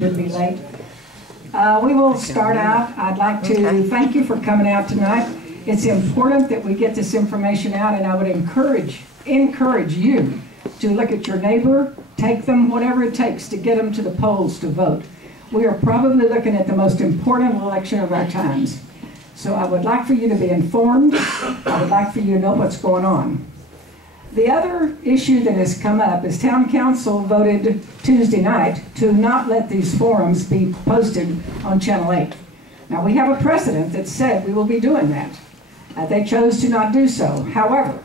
Should be late. We will start out. I'd like to thank you for coming out tonight. It's important that we get this information out, and I would encourage you to look at your neighbor, take them, whatever it takes to get them to the polls to vote. We are probably looking at the most important election of our times. So I would like for you to be informed. I would like for you to know what's going on. The other issue that has come up is Town Council voted Tuesday night to not let these forums be posted on Channel 8. Now we have a precedent that said we will be doing that. They chose to not do so. However,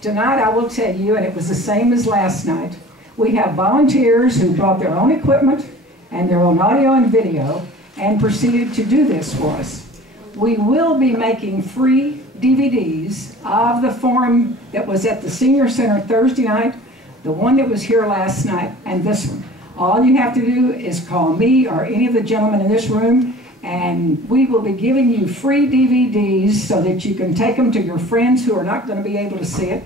tonight I will tell you, and it was the same as last night, we have volunteers who brought their own equipment and their own audio and video and proceeded to do this for us. We will be making free DVDs of the forum that was at the Senior Center Thursday night, the one that was here last night, and this one. All you have to do is call me or any of the gentlemen in this room, and we will be giving you free DVDs so that you can take them to your friends who are not going to be able to see it.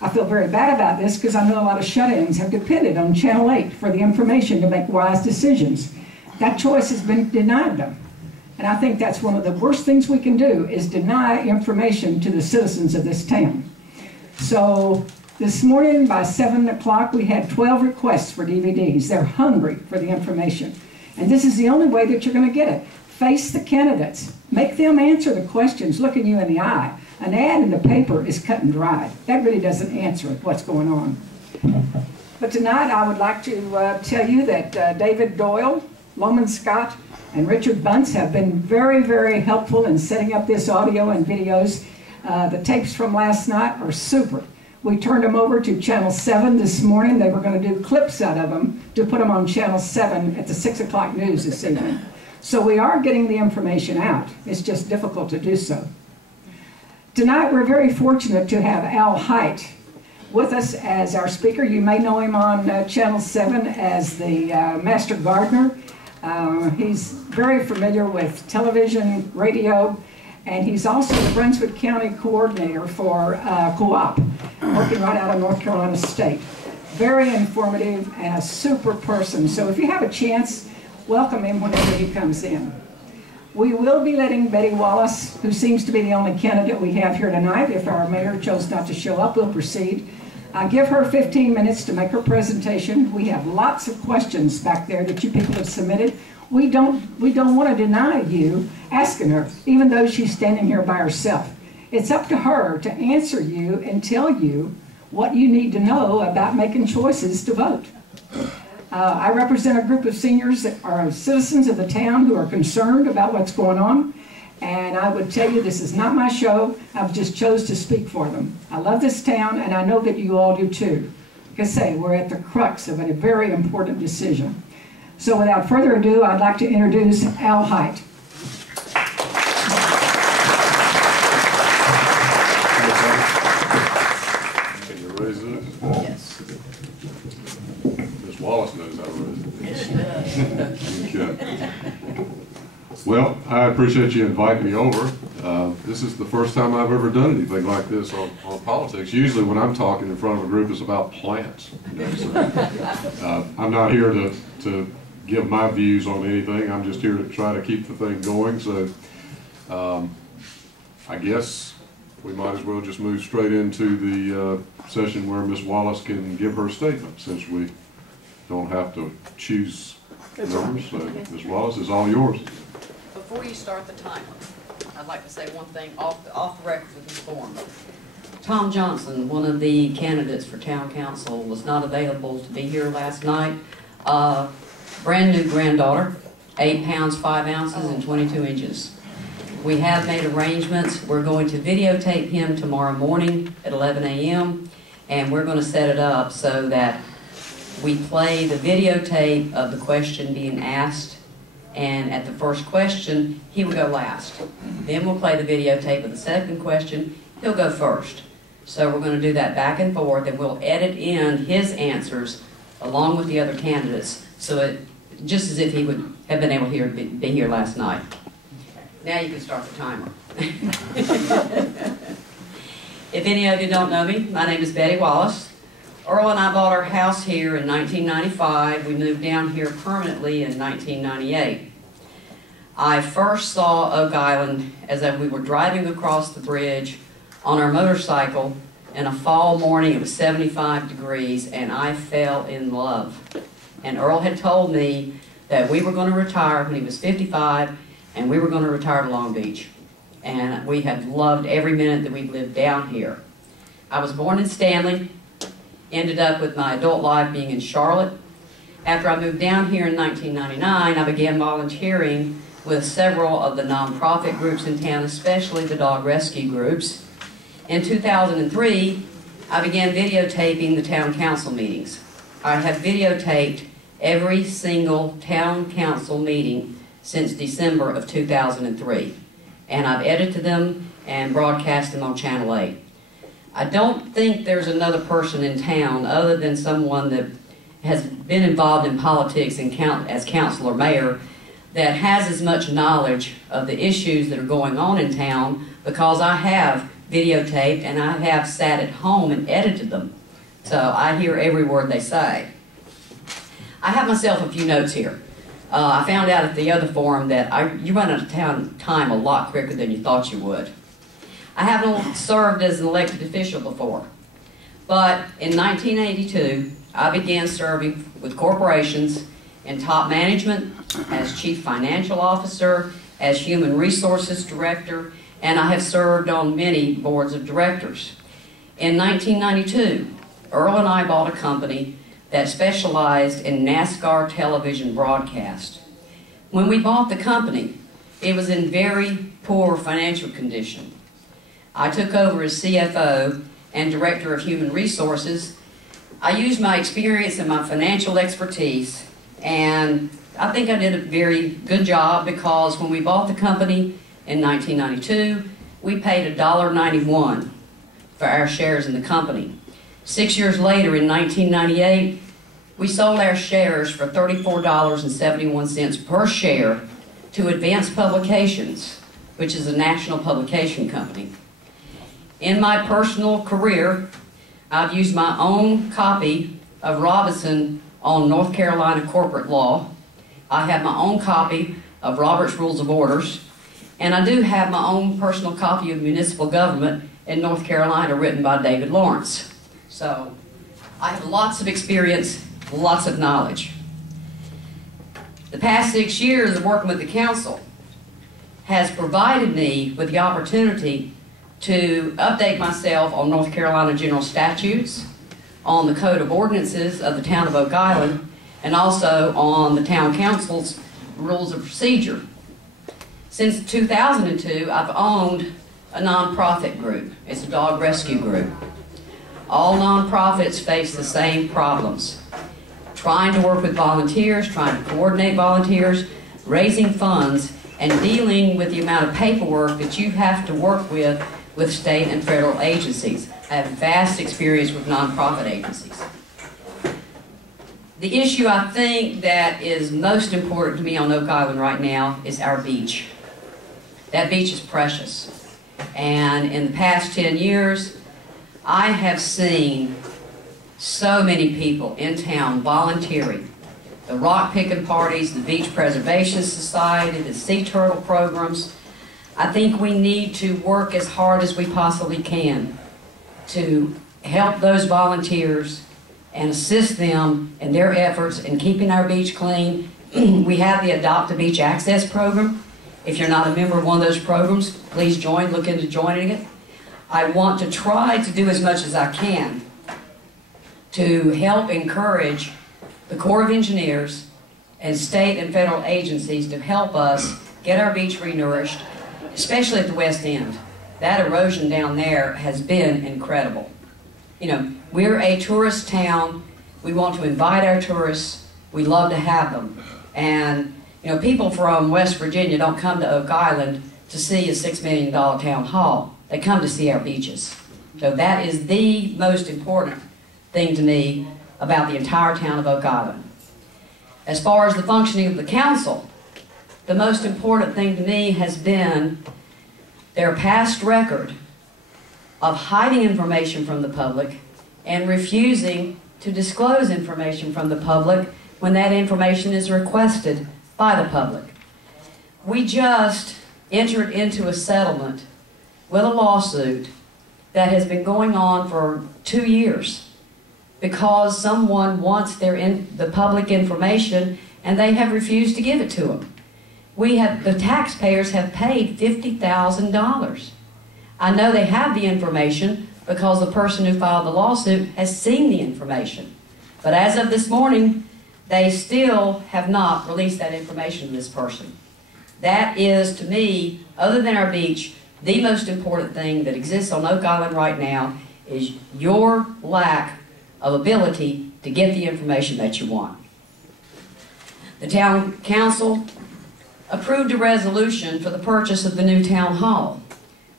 I feel very bad about this because I know a lot of shut-ins have depended on Channel 8 for the information to make wise decisions. That choice has been denied them. And I think that's one of the worst things we can do is deny information to the citizens of this town. So this morning by 7 o'clock we had 12 requests for DVDs. They're hungry for the information. And this is the only way that you're going to get it. Face the candidates. Make them answer the questions, looking you in the eye. An ad in the paper is cut and dried. That really doesn't answer what's going on. But tonight I would like to tell you that David Doyle, Loman Scott, and Richard Bunce have been very, very helpful in setting up this audio and videos. The tapes from last night are super. We turned them over to Channel 7 this morning. They were going to do clips out of them to put them on Channel 7 at the 6 o'clock news this evening. So we are getting the information out. It's just difficult to do so. Tonight we're very fortunate to have Al Hite with us as our speaker. You may know him on Channel 7 as the Master Gardener. He's very familiar with television, radio, and he's also the Brunswick County Coordinator for Co-op, working right out of North Carolina State. Very informative and a super person. So if you have a chance, welcome him whenever he comes in. We will be letting Betty Wallace, who seems to be the only candidate we have here tonight, if our mayor chose not to show up, we'll proceed. Give her 15 minutes to make her presentation. We have lots of questions back there that you people have submitted. We don't want to deny you asking her, even though she's standing here by herself. It's up to her to answer you and tell you what you need to know about making choices to vote. I represent a group of seniors that are citizens of the town who are concerned about what's going on. And I would tell you, this is not my show. I've just chose to speak for them. I love this town, and I know that you all do too. Like I say, we're at the crux of a very important decision. So without further ado, I'd like to introduce Al Hite. Can you raise this? Yes. Ms. Wallace knows how to raise it. Okay. Well, I appreciate you inviting me over. This is the first time I've ever done anything like this on politics. Usually when I'm talking in front of a group, it's about plants. You know, so, I'm not here to give my views on anything. I'm just here to try to keep the thing going. So I guess we might as well just move straight into the session where Ms. Wallace can give her statement, since we don't have to choose numbers. So Ms. Wallace, is all yours. Before you start the timer, I'd like to say one thing off the record with this forum. Tom Johnson, one of the candidates for town council, was not available to be here last night. Brand new granddaughter, 8 pounds, 5 ounces, and 22 inches. We have made arrangements. We're going to videotape him tomorrow morning at 11 a.m. and we're going to set it up so that we play the videotape of the question being asked. And at the first question, he will go last. Then we'll play the videotape of the second question. He'll go first. So we're going to do that back and forth, and we'll edit in his answers along with the other candidates, so it just as if he would have been able to be here last night. Now you can start the timer. If any of you don't know me, my name is Betty Wallace. Earl and I bought our house here in 1995. We moved down here permanently in 1998. I first saw Oak Island as we were driving across the bridge on our motorcycle in a fall morning. It was 75 degrees, and I fell in love. And Earl had told me that we were going to retire when he was 55, and we were going to retire to Long Beach. And we had loved every minute that we'd lived down here. I was born in Stanley, ended up with my adult life being in Charlotte. After I moved down here in 1999, I began volunteering with several of the nonprofit groups in town, especially the dog rescue groups. In 2003, I began videotaping the town council meetings. I have videotaped every single town council meeting since December of 2003. And I've edited them and broadcast them on Channel 8. I don't think there's another person in town other than someone that has been involved in politics and as council or mayor that has as much knowledge of the issues that are going on in town, because I have videotaped and I have sat at home and edited them. So I hear every word they say. I have myself a few notes here. I found out at the other forum that you run out of time a lot quicker than you thought you would. I haven't served as an elected official before, but in 1982, I began serving with corporations in top management, as chief financial officer, as human resources director, and I have served on many boards of directors. In 1992, Earl and I bought a company that specialized in NASCAR television broadcast. When we bought the company, it was in very poor financial condition. I took over as CFO and Director of Human Resources. I used my experience and my financial expertise, and I think I did a very good job, because when we bought the company in 1992, we paid $1.91 for our shares in the company. 6 years later, in 1998, we sold our shares for $34.71 per share to Advanced Publications, which is a national publication company. In my personal career, I've used my own copy of Robinson on North Carolina corporate law. I have my own copy of Robert's Rules of Orders, and I do have my own personal copy of Municipal Government in North Carolina written by David Lawrence. So I have lots of experience, lots of knowledge. The past 6 years of working with the council has provided me with the opportunity to update myself on North Carolina general statutes, on the Code of Ordinances of the town of Oak Island, and also on the town council's rules of procedure. Since 2002, I've owned a nonprofit group. It's a dog rescue group. All nonprofits face the same problems. Trying to work with volunteers, trying to coordinate volunteers, raising funds, and dealing with the amount of paperwork that you have to work with state and federal agencies. I have vast experience with nonprofit agencies. The issue I think that is most important to me on Oak Island right now is our beach. That beach is precious. And in the past 10 years, I have seen so many people in town volunteering. The rock picking parties, the Beach Preservation Society, the sea turtle programs. I think we need to work as hard as we possibly can to help those volunteers and assist them in their efforts in keeping our beach clean. We have the Adopt a Beach Access program. If you're not a member of one of those programs, please join, look into joining it. I want to try to do as much as I can to help encourage the Corps of Engineers and state and federal agencies to help us get our beach renourished, especially at the west end. That erosion down there has been incredible. You know, we're a tourist town. We want to invite our tourists. We love to have them. And, you know, people from West Virginia don't come to Oak Island to see a $6 million town hall. They come to see our beaches. So that is the most important thing to me about the entire town of Oak Island. As far as the functioning of the council, the most important thing to me has been their past record of hiding information from the public and refusing to disclose information from the public when that information is requested by the public. We just entered into a settlement with a lawsuit that has been going on for 2 years because someone wants the public information and they have refused to give it to them. The taxpayers have paid $50,000. I know they have the information because the person who filed the lawsuit has seen the information. But as of this morning, they still have not released that information to this person. That is, to me, other than our beach, the most important thing that exists on Oak Island right now is your lack of ability to get the information that you want. The town council approved a resolution for the purchase of the new town hall.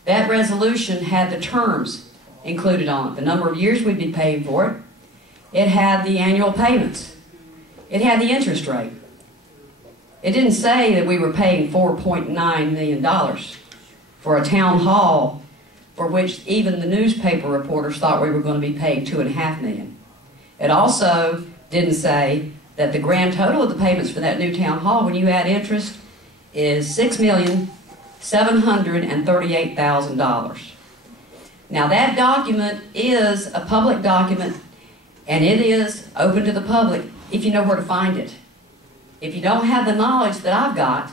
That resolution had the terms included on it, the number of years we'd be paying for it. It had the annual payments. It had the interest rate. It didn't say that we were paying $4.9 million for a town hall for which even the newspaper reporters thought we were going to be paying $2.5 million. It also didn't say that the grand total of the payments for that new town hall, when you add interest, is $6,738,000. Now that document is a public document and it is open to the public if you know where to find it. If you don't have the knowledge that I've got,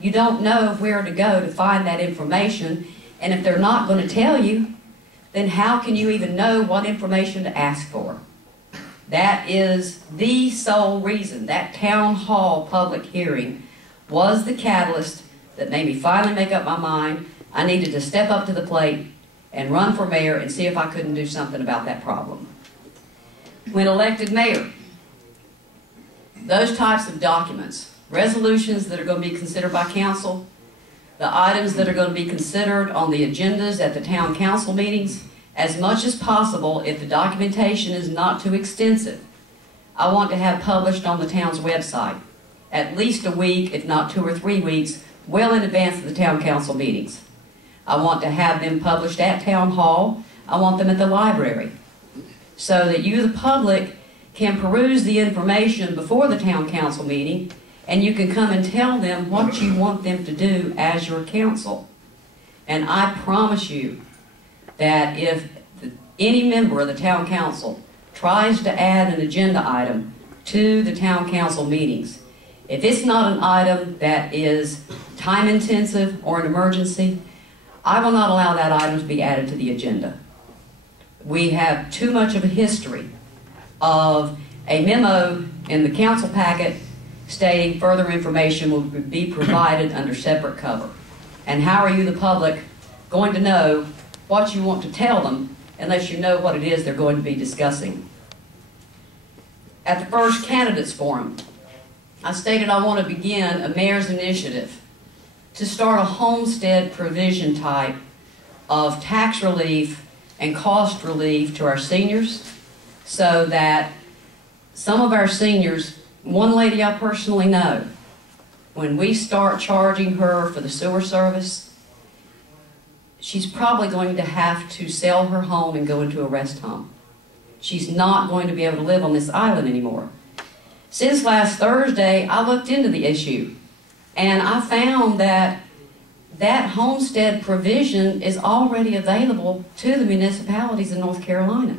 you don't know where to go to find that information, and if they're not going to tell you, then how can you even know what information to ask for? That is the sole reason. That town hall public hearing was the catalyst that made me finally make up my mind I needed to step up to the plate and run for mayor and see if I couldn't do something about that problem. When elected mayor, those types of documents, resolutions that are going to be considered by council, the items that are going to be considered on the agendas at the town council meetings, as much as possible, if the documentation is not too extensive, I want to have published on the town's website at least a week, if not 2 or 3 weeks, well in advance of the town council meetings. I want to have them published at town hall. I want them at the library so that you, the public, can peruse the information before the town council meeting and you can come and tell them what you want them to do as your council. And I promise you that if any member of the town council tries to add an agenda item to the town council meetings, if it's not an item that is time intensive or an emergency, I will not allow that item to be added to the agenda. We have too much of a history of a memo in the council packet stating further information will be provided under separate cover. And how are you, the public, going to know what you want to tell them unless you know what it is they're going to be discussing? At the first candidates forum, I stated I want to begin a mayor's initiative to start a homestead provision type of tax relief and cost relief to our seniors so that some of our seniors, one lady I personally know, when we start charging her for the sewer service, she's probably going to have to sell her home and go into a rest home. She's not going to be able to live on this island anymore. Since last Thursday, I looked into the issue, and I found that that homestead provision is already available to the municipalities in North Carolina.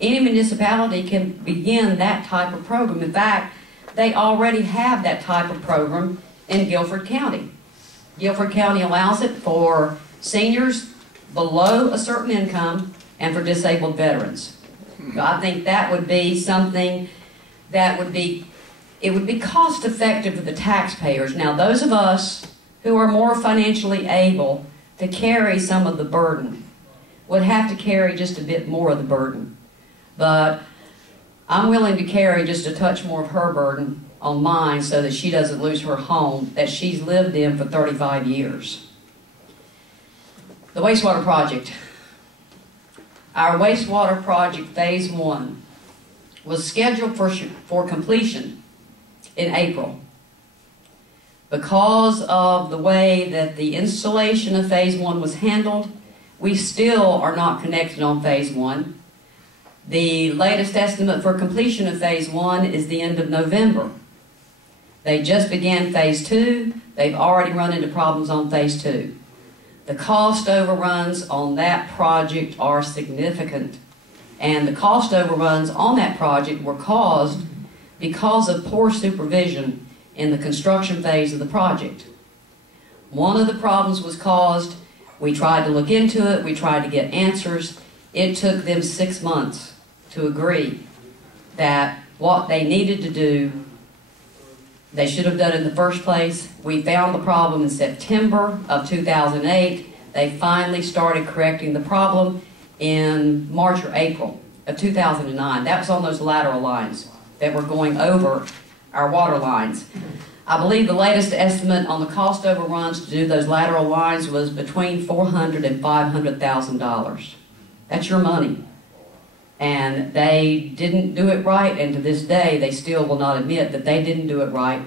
Any municipality can begin that type of program. In fact, they already have that type of program in Guilford County. Guilford County allows it for seniors below a certain income and for disabled veterans. I think that would be something that would be cost effective for the taxpayers. Now, those of us who are more financially able to carry some of the burden would have to carry just a bit more of the burden. But I'm willing to carry just a touch more of her burden on mine so that she doesn't lose her home that she's lived in for 35 years. The wastewater project. Our wastewater project phase 1 was scheduled for completion in April. Because of the way that the installation of phase 1 was handled, we still are not connected on phase 1. The latest estimate for completion of Phase 1 is the end of November. They just began Phase 2. They've already run into problems on Phase 2. The cost overruns on that project are significant. And the cost overruns on that project were caused because of poor supervision in the construction phase of the project. One of the problems was caused, we tried to look into it, we tried to get answers. It took them 6 months to agree that what they needed to do, they should have done in the first place. We found the problem in September of 2008. They finally started correcting the problem in March or April of 2009. That was on those lateral lines that were going over our water lines. I believe the latest estimate on the cost overruns to do those lateral lines was between $400,000 and $500,000. That's your money. And they didn't do it right, and to this day, they still will not admit that they didn't do it right.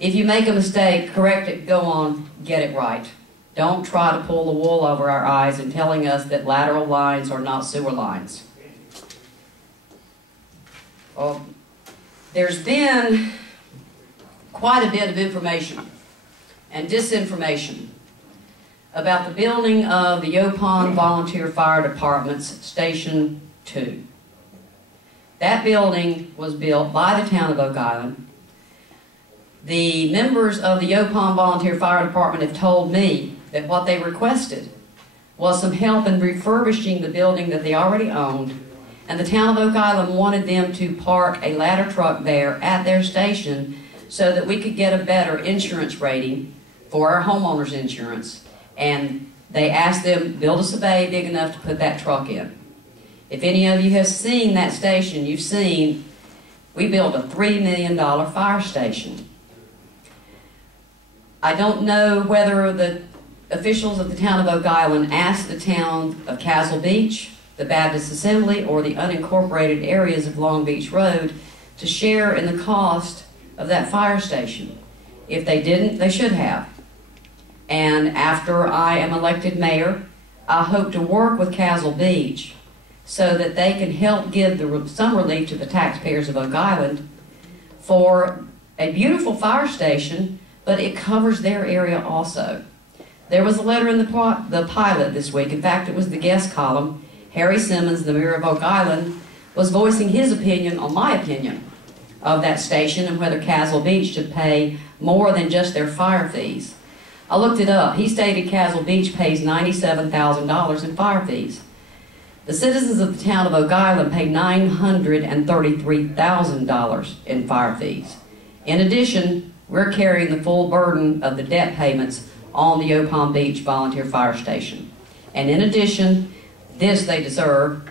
If you make a mistake, correct it, go on, get it right. Don't try to pull the wool over our eyes and telling us that lateral lines are not sewer lines. Well, there's been quite a bit of information and disinformation about the building of the Yopon Volunteer Fire Department's Station 2. That building was built by the town of Oak Island. The members of the Yopon Volunteer Fire Department have told me that what they requested was some help in refurbishing the building that they already owned, and the town of Oak Island wanted them to park a ladder truck there at their station so that we could get a better insurance rating for our homeowners insurance. And they asked them, build us a bay big enough to put that truck in. If any of you have seen that station, you've seen we built a $3 million fire station. I don't know whether the officials of the town of Oak Island asked the town of Castle Beach, the Baptist Assembly, or the unincorporated areas of Long Beach Road to share in the cost of that fire station. If they didn't, they should have. And after I am elected mayor, I hope to work with Castle Beach so that they can help give some relief to the taxpayers of Oak Island for a beautiful fire station, but it covers their area also. There was a letter in the pilot this week. In fact, it was the guest column. Harry Simmons, the mayor of Oak Island, was voicing his opinion on my opinion of that station and whether Castle Beach should pay more than just their fire fees. I looked it up. He stated Castle Beach pays $97,000 in fire fees. The citizens of the town of Oak Island pay $933,000 in fire fees. In addition, we're carrying the full burden of the debt payments on the Yopon Beach Volunteer Fire Station. And in addition, this they deserve,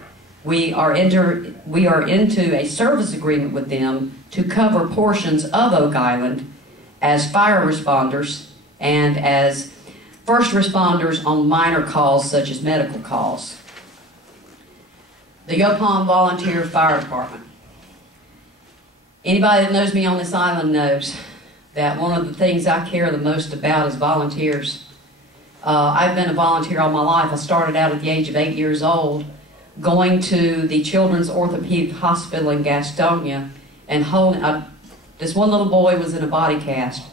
we are into a service agreement with them to cover portions of Oak Island as fire responders and as first responders on minor calls such as medical calls. The Yopon Volunteer Fire Department. Anybody that knows me on this island knows that one of the things I care the most about is volunteers. I've been a volunteer all my life. I started out at the age of 8 years old going to the Children's Orthopedic Hospital in Gastonia and this one little boy was in a body cast,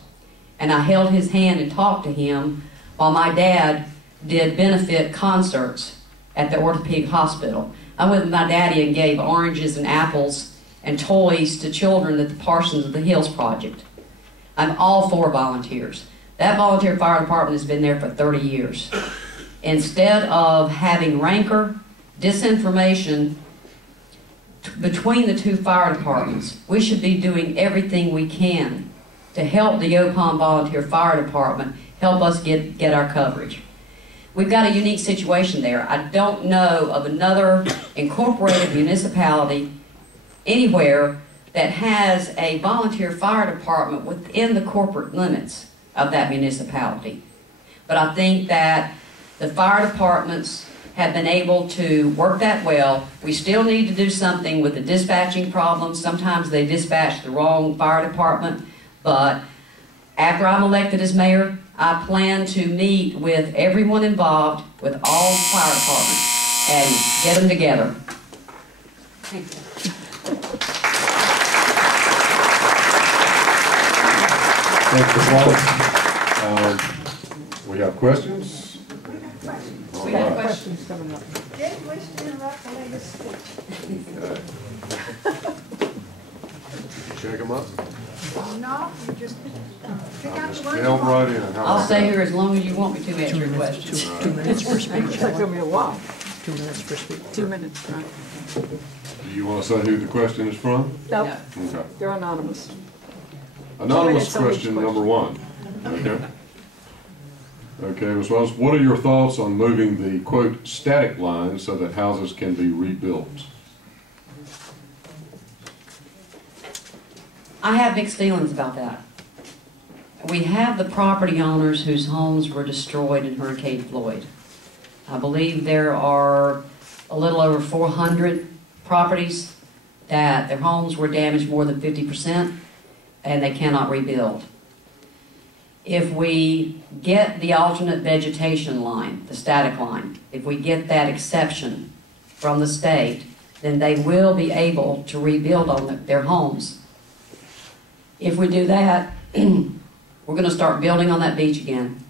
and I held his hand and talked to him while my dad did benefit concerts at the orthopedic hospital. I went with my daddy and gave oranges and apples and toys to children at the Parsons of the Hills Project. I'm all for volunteers. That volunteer fire department has been there for 30 years. Instead of having rancor, disinformation between the two fire departments, we should be doing everything we can to help the Yopon Volunteer Fire Department help us get our coverage. We've got a unique situation there. I don't know of another incorporated municipality anywhere that has a volunteer fire department within the corporate limits of that municipality. But I think that the fire departments have been able to work that well. We still need to do something with the dispatching problems. Sometimes they dispatch the wrong fire department, but after I'm elected as mayor, I plan to meet with everyone involved with all fire departments and get them together. Thanks, Ms. Wallace. We have questions? We have questions. Jay, wish to interrupt the latest speech. Check them up. No, you just pick out the words. Delve right in. How I'll about stay that? here as long as you want me to answer your questions. 2 minutes per speech. It's gonna be a while. 2 minutes per speech. 2 minutes, right? Do you want to say who the question is from? Nope, Okay. they're anonymous. Anonymous minutes on each question question. number 1. Okay. Okay, Ms. Wells, what are your thoughts on moving the, quote, static line so that houses can be rebuilt? I have mixed feelings about that. We have the property owners whose homes were destroyed in Hurricane Floyd. I believe there are a little over 400 properties that their homes were damaged more than 50% and they cannot rebuild. If we get the alternate vegetation line, the static line, if we get that exception from the state, then they will be able to rebuild on their homes. If we do that, we're going to start building on that beach again,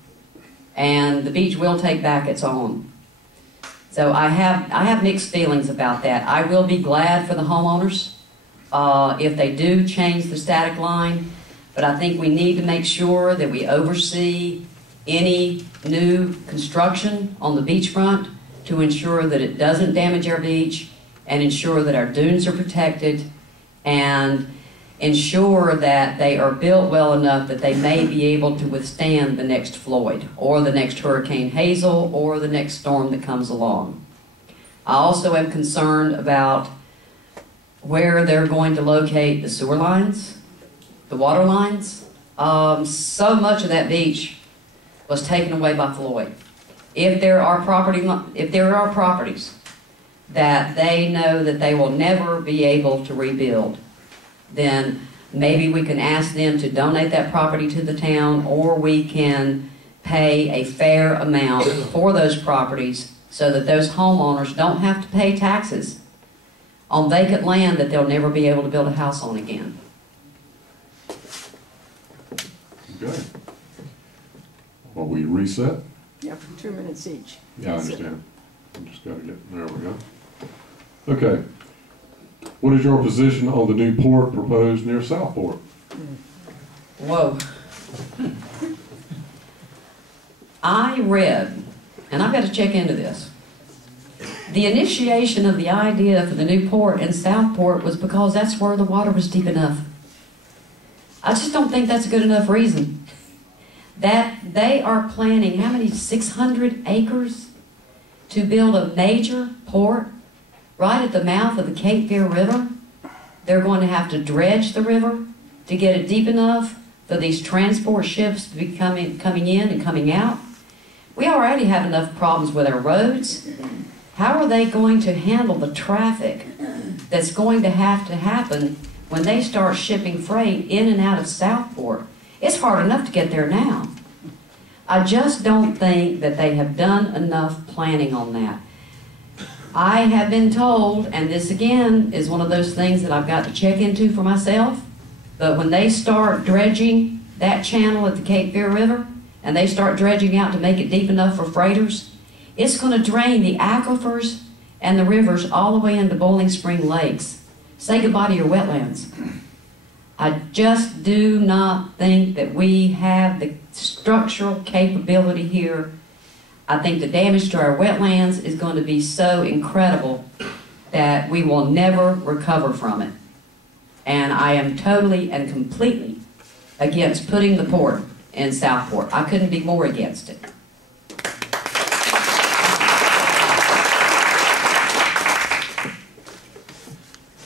and the beach will take back its own. So I have mixed feelings about that. I will be glad for the homeowners if they do change the static line, but I think we need to make sure that we oversee any new construction on the beachfront to ensure that it doesn't damage our beach and ensure that our dunes are protected and ensure that they are built well enough that they may be able to withstand the next Floyd or the next Hurricane Hazel or the next storm that comes along. I also am concerned about where they're going to locate the sewer lines, the water lines. So much of that beach was taken away by Floyd. If there are properties that they know that they will never be able to rebuild, then maybe we can ask them to donate that property to the town, or we can pay a fair amount for those properties so that those homeowners don't have to pay taxes on vacant land that they'll never be able to build a house on again. Okay. Well, we reset? Yeah, for 2 minutes each. Yeah, I understand. I just got to get, there we go. Okay. What is your position on the new port proposed near Southport? Whoa. I read, and I've got to check into this, the initiation of the idea for the new port in Southport was because that's where the water was deep enough. I just don't think that's a good enough reason. That they are planning, how many, 600 acres to build a major port right at the mouth of the Cape Fear River. They're going to have to dredge the river to get it deep enough for these transport ships to be coming in and coming out. We already have enough problems with our roads. How are they going to handle the traffic that's going to have to happen when they start shipping freight in and out of Southport? It's hard enough to get there now. I just don't think that they have done enough planning on that. I have been told, and this again is one of those things that I've got to check into for myself, but when they start dredging that channel at the Cape Fear River, and they start dredging out to make it deep enough for freighters, it's going to drain the aquifers and the rivers all the way into Bowling Spring Lakes. Say goodbye to your wetlands. I just do not think that we have the structural capability here. I think the damage to our wetlands is going to be so incredible that we will never recover from it. And I am totally and completely against putting the port in Southport. I couldn't be more against it.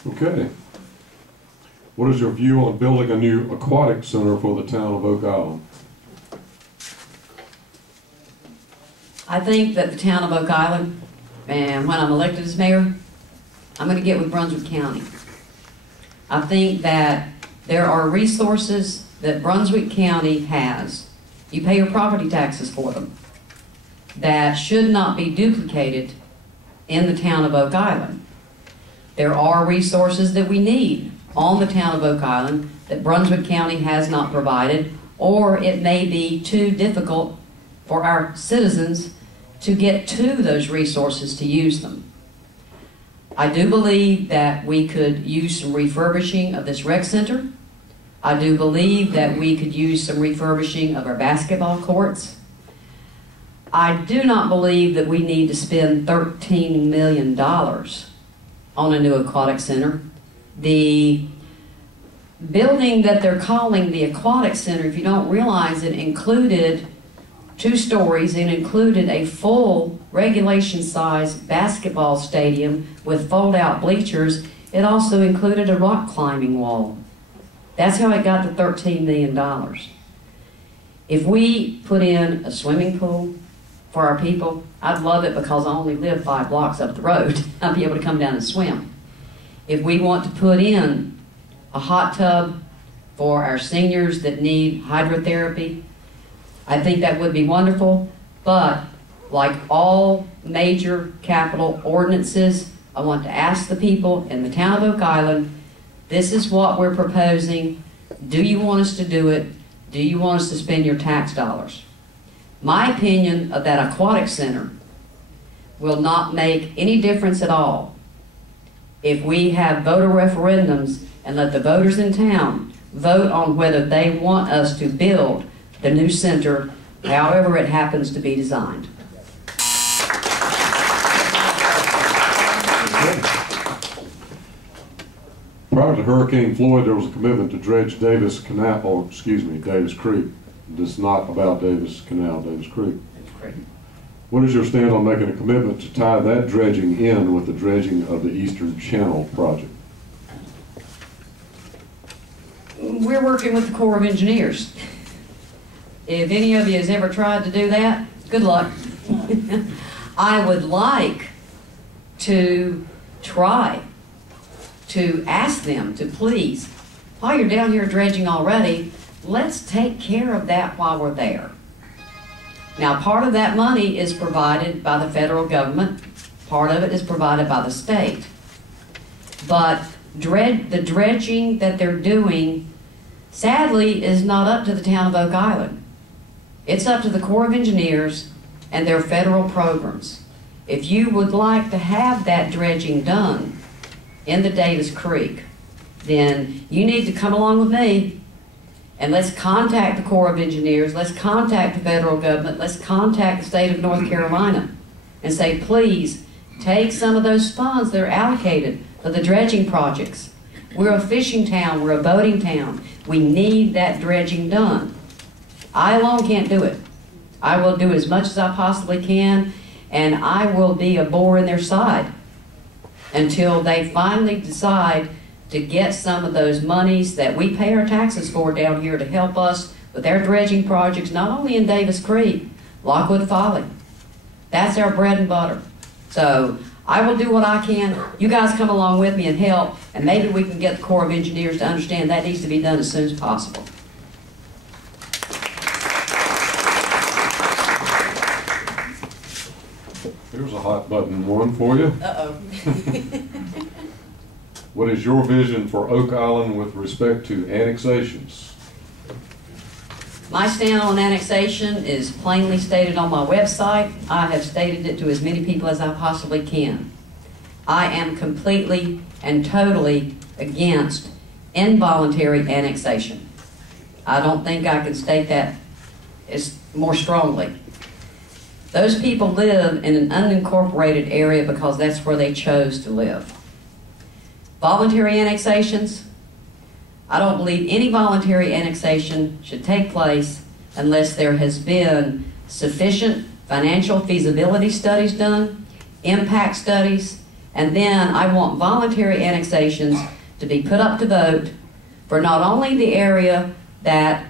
Okay. What is your view on building a new aquatic center for the town of Oak Island? I think that the town of Oak Island, and when I'm elected as mayor, I'm going to get with Brunswick County. I think that there are resources that Brunswick County has. You pay your property taxes for them. That should not be duplicated in the town of Oak Island. There are resources that we need on the town of Oak Island that Brunswick County has not provided, or it may be too difficult for our citizens to get to those resources to use them. I do believe that we could use some refurbishing of this rec center. I do believe that we could use some refurbishing of our basketball courts. I do not believe that we need to spend $13 million on a new aquatic center. The building that they're calling the aquatic center, if you don't realize it, included 2 stories and included a full regulation size basketball stadium with fold out bleachers. It also included a rock climbing wall. That's how it got to $13 million. If we put in a swimming pool for our people, I'd love it because I only live 5 blocks up the road. I'd be able to come down and swim. If we want to put in a hot tub for our seniors that need hydrotherapy, I think that would be wonderful. But like all major capital ordinances, I want to ask the people in the town of Oak Island, this is what we're proposing. Do you want us to do it? Do you want us to spend your tax dollars? My opinion of that aquatic center will not make any difference at all if we have voter referendums and let the voters in town vote on whether they want us to build the new center, however it happens to be designed. Prior to Hurricane Floyd, there was a commitment to dredge Davis Canal, or excuse me, Davis Creek. This is not about Davis Canal, Davis Creek. What is your stand on making a commitment to tie that dredging in with the dredging of the Eastern Channel project? We're working with the Corps of Engineers. If any of you has ever tried to do that, good luck. I would like to try to ask them to please, while you're down here dredging already, let's take care of that while we're there. Now, part of that money is provided by the federal government, part of it is provided by the state. But the dredging that they're doing, sadly, is not up to the town of Oak Island. It's up to the Corps of Engineers and their federal programs. If you would like to have that dredging done in the Davis Creek, then you need to come along with me and let's contact the Corps of Engineers, let's contact the federal government, let's contact the state of North Carolina and say, please, take some of those funds that are allocated for the dredging projects. We're a fishing town, we're a boating town. We need that dredging done. I alone can't do it. I will do as much as I possibly can, and I will be a bore in their side until they finally decide to get some of those monies that we pay our taxes for down here to help us with our dredging projects, not only in Davis Creek, Lockwood Folly. That's our bread and butter. So I will do what I can. You guys come along with me and help, and maybe we can get the Corps of Engineers to understand that needs to be done as soon as possible. Here's a hot button one for you. Uh-oh. What is your vision for Oak Island with respect to annexations? My stand on annexation is plainly stated on my website. I have stated it to as many people as I possibly can. I am completely and totally against involuntary annexation. I don't think I can state that more strongly. Those people live in an unincorporated area because that's where they chose to live. Voluntary annexations, I don't believe any voluntary annexation should take place unless there has been sufficient financial feasibility studies done, impact studies, and then I want voluntary annexations to be put up to vote for not only the area that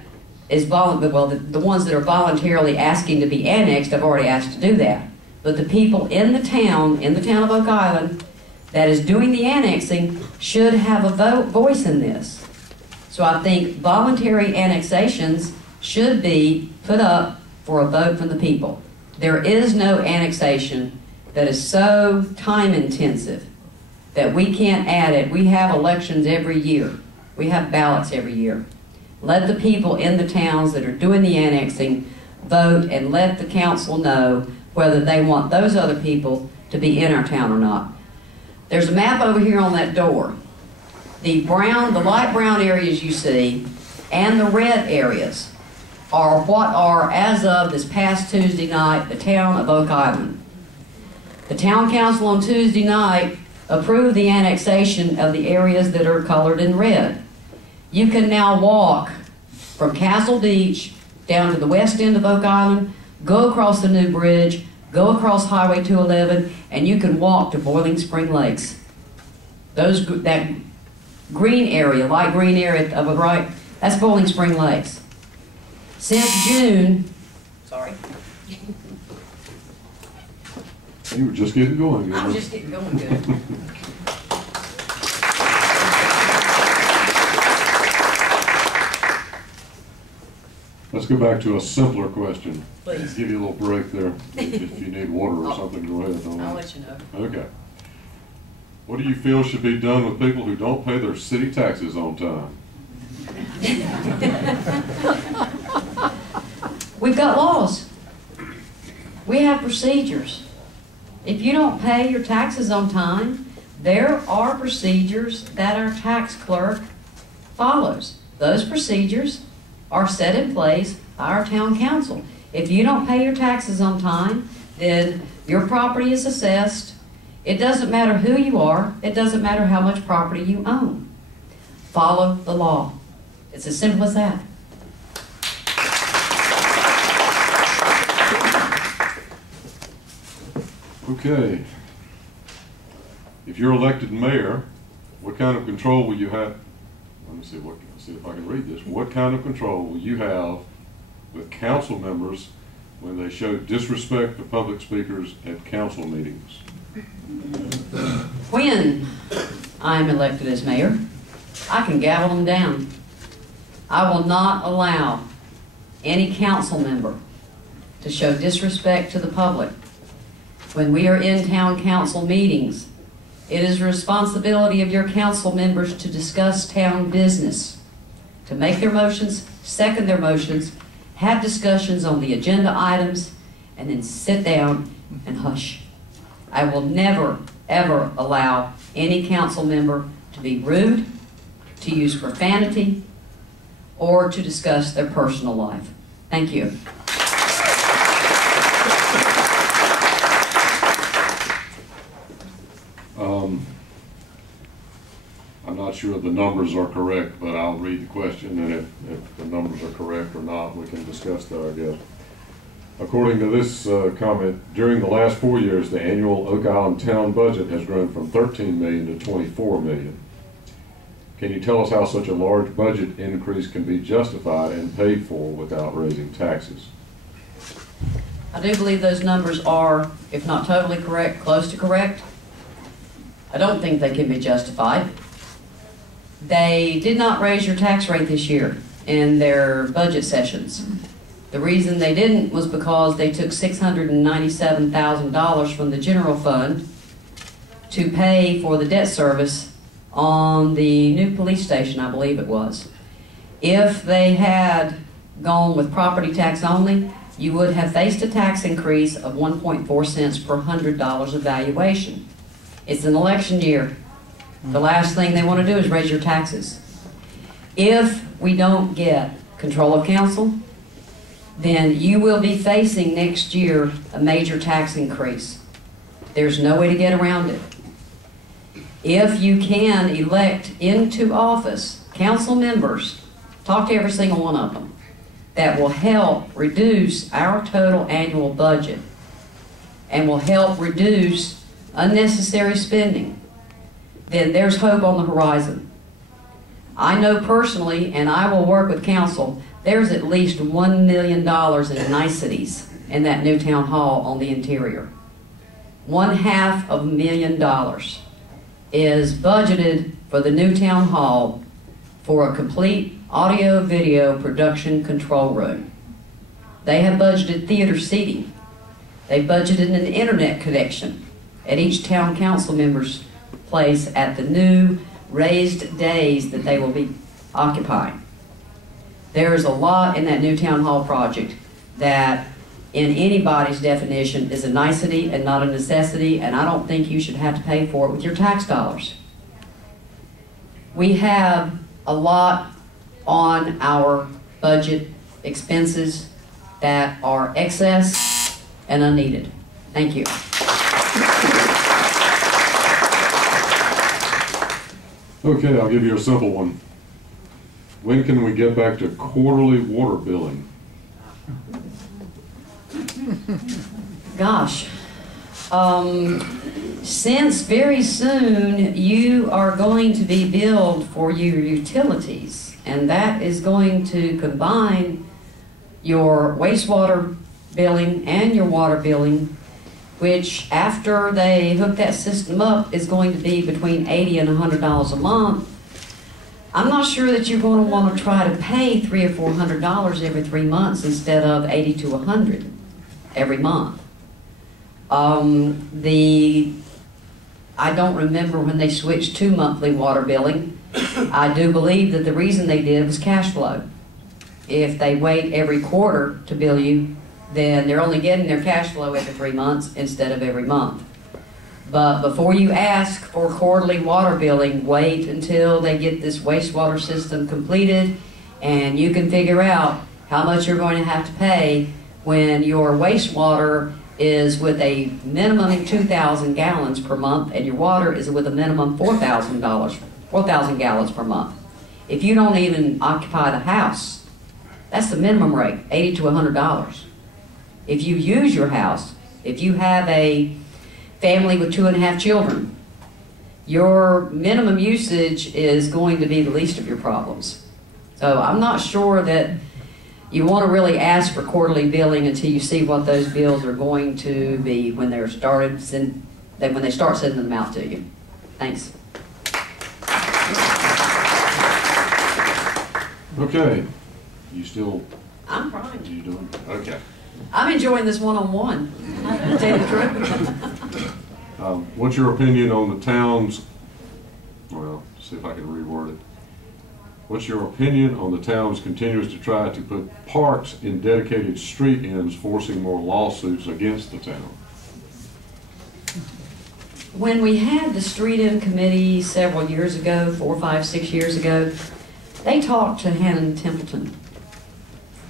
is the ones that are voluntarily asking to be annexed have already asked to do that, but the people in the town of Oak Island that is doing the annexing should have a voice in this. So I think voluntary annexations should be put up for a vote from the people. There is no annexation that is so time intensive that we can't add it. We have elections every year. We have ballots every year. Let the people in the towns that are doing the annexing vote, and let the council know whether they want those other people to be in our town or not. There's a map over here on that door. The light brown areas you see and the red areas are what are, as of this past Tuesday night, the town of Oak Island. The town council on Tuesday night approved the annexation of the areas that are colored in red. You can now walk from Castle Beach down to the west end of Oak Island, go across the new bridge, go across Highway 211, and you can walk to Boiling Spring Lakes. That green area, light green area of the right, that's Boiling Spring Lakes. Since June, sorry. You were just getting going. I was just getting going good. Let's go back to a simpler question. Please. Give you a little break there. If you need water or something, go ahead. I'll let you know. Okay. What do you feel should be done with people who don't pay their city taxes on time? We've got laws. We have procedures. If you don't pay your taxes on time, there are procedures that our tax clerk follows. Those procedures are set in place by our town council. If you don't pay your taxes on time, then your property is assessed. It doesn't matter who you are. It doesn't matter how much property you own. Follow the law. It's as simple as that. Okay. If you're elected mayor, what kind of control will you have? Let me see if I can read this. What kind of control will you have with council members when they show disrespect to public speakers at council meetings? When I'm elected as mayor, I can gavel them down. I will not allow any council member to show disrespect to the public. When we are in town council meetings, it is the responsibility of your council members to discuss town business, to make their motions, second their motions, have discussions on the agenda items, and then sit down and hush. I will never, ever allow any council member to be rude, to use profanity, or to discuss their personal life. Thank you. I'm not sure the numbers are correct, but I'll read the question, and if the numbers are correct or not, we can discuss that, I guess. According to this comment, during the last 4 years, the annual Oak Island town budget has grown from $13 million to $24 million. Can you tell us how such a large budget increase can be justified and paid for without raising taxes? I do believe those numbers are, if not totally correct, close to correct. I don't think they can be justified. They did not raise your tax rate this year in their budget sessions. The reason they didn't was because they took $697,000 from the general fund to pay for the debt service on the new police station, I believe it was. If they had gone with property tax only, you would have faced a tax increase of 1.4 cents per $100 of valuation. It's an election year. The last thing they want to do is raise your taxes. If we don't get control of council, then you will be facing next year a major tax increase. There's no way to get around it. If you can elect into office council members, talk to every single one of them, that will help reduce our total annual budget and will help reduce unnecessary spending, then there's hope on the horizon. I know personally, and I will work with council, there's at least $1 million in niceties in that new town hall on the interior. $500,000 is budgeted for the new town hall for a complete audio-video production control room. They have budgeted theater seating. They budgeted an internet connection at each town council member's place at the new raised days that they will be occupying. There is a lot in that new town hall project that in anybody's definition is a nicety and not a necessity, and I don't think you should have to pay for it with your tax dollars. We have a lot on our budget expenses that are excess and unneeded. Thank you. Okay, I'll give you a simple one. When can we get back to quarterly water billing? Gosh, since very soon you are going to be billed for your utilities, and that is going to combine your wastewater billing and your water billing, which after they hook that system up is going to be between $80 and $100 a month. I'm not sure that you're going to want to try to pay $300 or $400 every 3 months instead of $80 to $100 every month. I don't remember when they switched to monthly water billing. I do believe that the reason they did was cash flow. If they wait every quarter to bill you, then they're only getting their cash flow every 3 months instead of every month. But before you ask for quarterly water billing, wait until they get this wastewater system completed, and you can figure out how much you're going to have to pay when your wastewater is with a minimum 2,000 gallons per month and your water is with a minimum 4,000 gallons per month. If you don't even occupy the house, that's the minimum rate, $80 to $100. If you use your house, if you have a family with 2.5 children, your minimum usage is going to be the least of your problems. So I'm not sure that you want to really ask for quarterly billing until you see what those bills are going to be when they start sending them out to you. Thanks. Okay, you still, I'm fine. you doing, okay. I'm enjoying this one-on-one, to tell you the truth. What's your opinion on the town's, well, see if I can reword it. What's your opinion on the town's continues to try to put parks in dedicated street ends, forcing more lawsuits against the town? When we had the street end committee several years ago, 4, 5, 6 years ago, they talked to Hannon Templeton.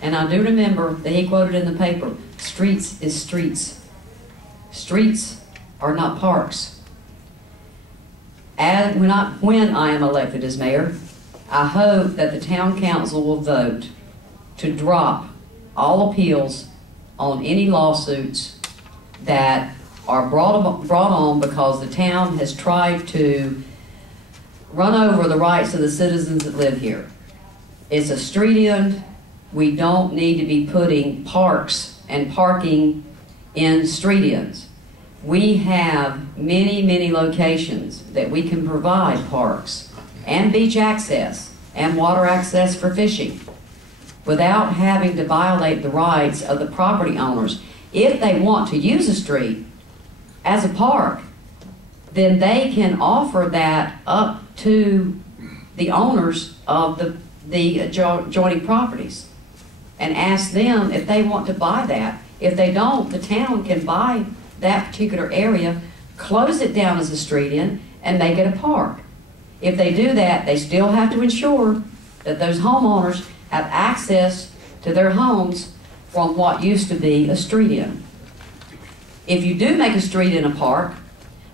And I do remember that he quoted in the paper, streets is streets. Streets are not parks. And when I am elected as mayor, I hope that the town council will vote to drop all appeals on any lawsuits that are brought on because the town has tried to run over the rights of the citizens that live here. It's a street end. We don't need to be putting parks and parking in street ends. We have many, many locations that we can provide parks and beach access and water access for fishing without having to violate the rights of the property owners. If they want to use a street as a park, then they can offer that up to the owners of the adjoining properties and ask them if they want to buy that. If they don't, the town can buy that particular area, close it down as a street end, and make it a park. If they do that, they still have to ensure that those homeowners have access to their homes from what used to be a street end. If you do make a street in a park,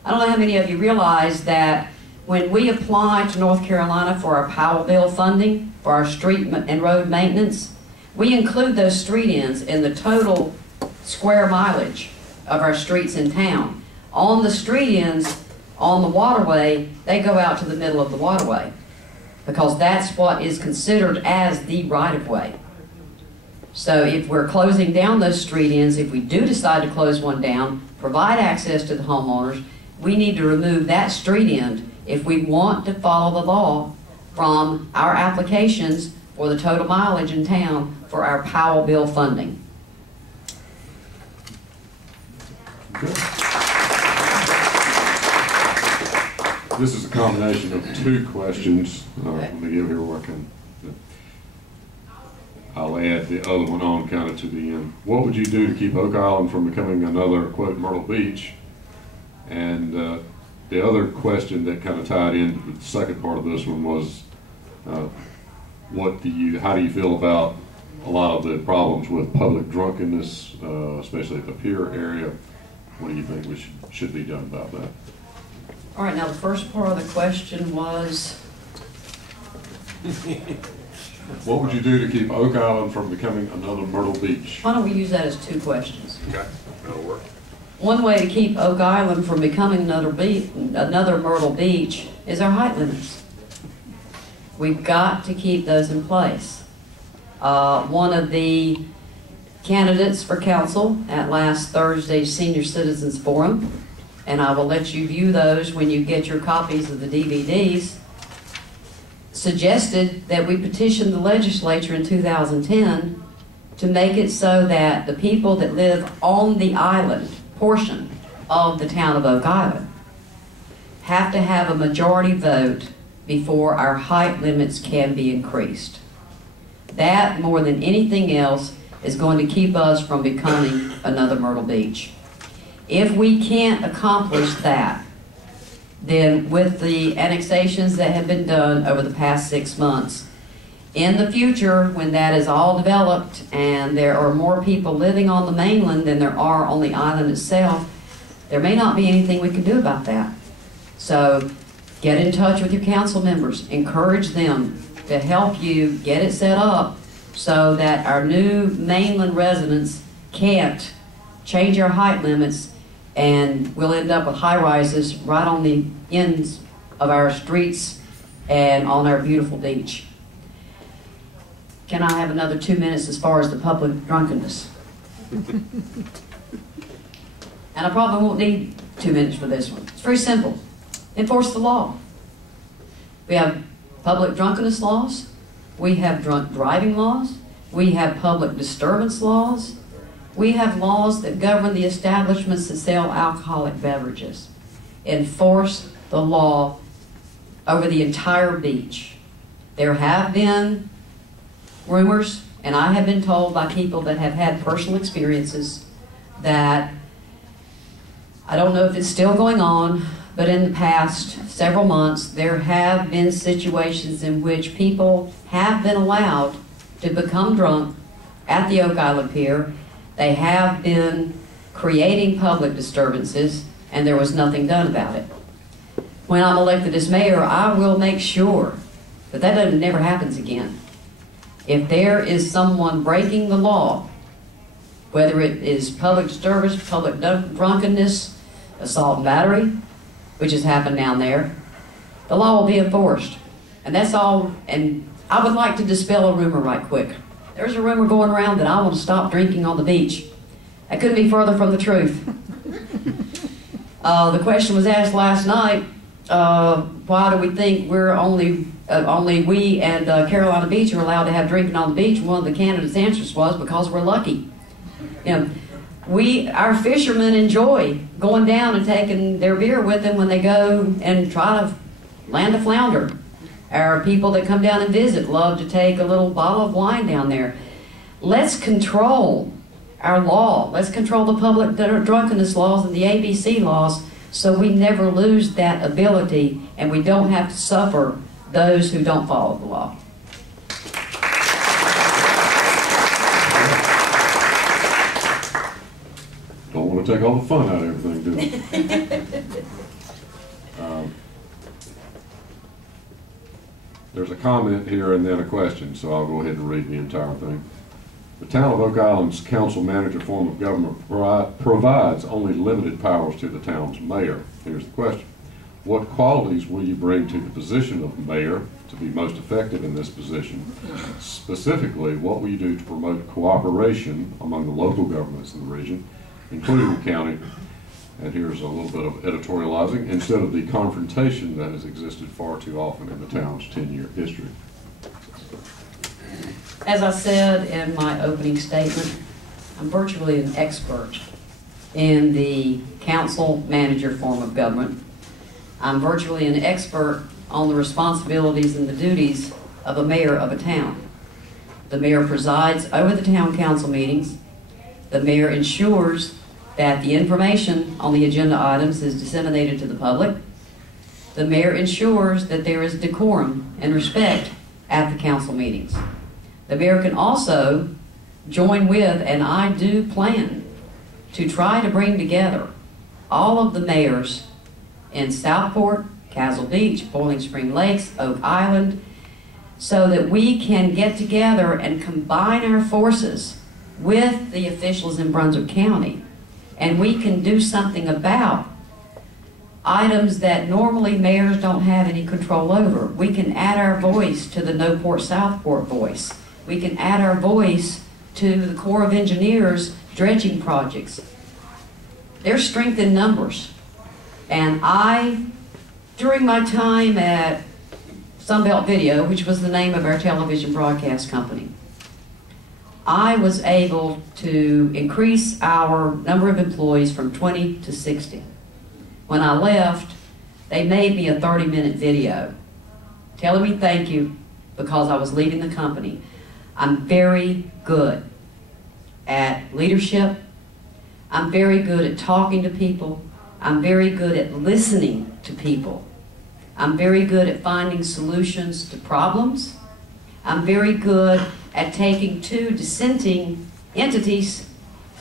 I don't know how many of you realize that when we apply to North Carolina for our Powell bill funding for our street and road maintenance, we include those street ends in the total square mileage of our streets in town. On the street ends, on the waterway, they go out to the middle of the waterway because that's what is considered as the right-of-way. So if we're closing down those street ends, if we do decide to close one down, provide access to the homeowners, we need to remove that street end if we want to follow the law from our applications for the total mileage in town for our Powell bill funding. Okay. This is a combination of two questions. Let me give here where I can. I'll add the other one on kind of to the end. What would you do to keep Oak Island from becoming another, quote, Myrtle Beach? And the other question that kind of tied into the second part of this one was, how do you feel about a lot of the problems with public drunkenness, especially at the pier area? What do you think we should be done about that? All right, now the first part of the question was, what would you do to keep Oak Island from becoming another Myrtle Beach? why don't we use that as two questions? Okay, that'll work. One way to keep Oak Island from becoming another Myrtle Beach is our height limits. We've got to keep those in place. One of the candidates for council at last Thursday's Senior Citizens Forum, and I will let you view those when you get your copies of the DVDs, suggested that we petition the legislature in 2010 to make it so that the people that live on the island portion of the town of Oak Island have to have a majority vote before our height limits can be increased. That, more than anything else, is going to keep us from becoming another Myrtle Beach. If we can't accomplish that, then with the annexations that have been done over the past 6 months, in the future, when that is all developed and there are more people living on the mainland than there are on the island itself, there may not be anything we can do about that. So get in touch with your council members, encourage them to help you get it set up so that our new mainland residents can't change our height limits, and we'll end up with high-rises right on the ends of our streets and on our beautiful beach. Can I have another 2 minutes as far as the public drunkenness? And I probably won't need 2 minutes for this one. It's very simple. Enforce the law. We have public drunkenness laws. We have drunk driving laws. We have public disturbance laws. We have laws that govern the establishments that sell alcoholic beverages. Enforce the law over the entire beach. There have been rumors, and I have been told by people that have had personal experiences that, I don't know if it's still going on, but in the past several months, there have been situations in which people have been allowed to become drunk at the Oak Island Pier. They have been creating public disturbances, and there was nothing done about it. When I'm elected as mayor, I will make sure that that never happens again. If there is someone breaking the law, whether it is public disturbance, public drunkenness, assault and battery, which has happened down there, the law will be enforced. And that's all. And I would like to dispel a rumor right quick. There's a rumor going around that I want to stop drinking on the beach. That couldn't be further from the truth. The question was asked last night, why do we think we're only we and Carolina Beach are allowed to have drinking on the beach? One of the candidates' answers was because we're lucky. You know, our fishermen enjoy going down and taking their beer with them when they go and try to land a flounder. Our people that come down and visit love to take a little bottle of wine down there. Let's control our law. Let's control the public drunkenness laws and the ABC laws so we never lose that ability and we don't have to suffer those who don't follow the law. Don't want to take all the fun out of everything, do we? There's a comment here and then a question, so I'll go ahead and read the entire thing. The town of Oak Island's council manager form of government provides only limited powers to the town's mayor. Here's the question. What qualities will you bring to the position of mayor to be most effective in this position? Specifically, what will you do to promote cooperation among the local governments in the region, including the county? And here's a little bit of editorializing, instead of the confrontation that has existed far too often in the town's 10-year history. As I said in my opening statement, I'm virtually an expert in the council manager form of government. I'm virtually an expert on the responsibilities and the duties of a mayor of a town. The mayor presides over the town council meetings. The mayor ensures that the information on the agenda items is disseminated to the public. The mayor ensures that there is decorum and respect at the council meetings. The mayor can also join with, and I do plan to try to bring together all of the mayors in Southport, Castle Beach, Boiling Spring Lakes, Oak Island, so that we can get together and combine our forces with the officials in Brunswick County, and we can do something about items that normally mayors don't have any control over. We can add our voice to the No Port Southport voice. We can add our voice to the Corps of Engineers dredging projects. There's strength in numbers. And during my time at Sunbelt Video, which was the name of our television broadcast company, I was able to increase our number of employees from 20 to 60. When I left, they made me a 30-minute video telling me thank you because I was leaving the company. I'm very good at leadership. I'm very good at talking to people. I'm very good at listening to people. I'm very good at finding solutions to problems. I'm very good at taking two dissenting entities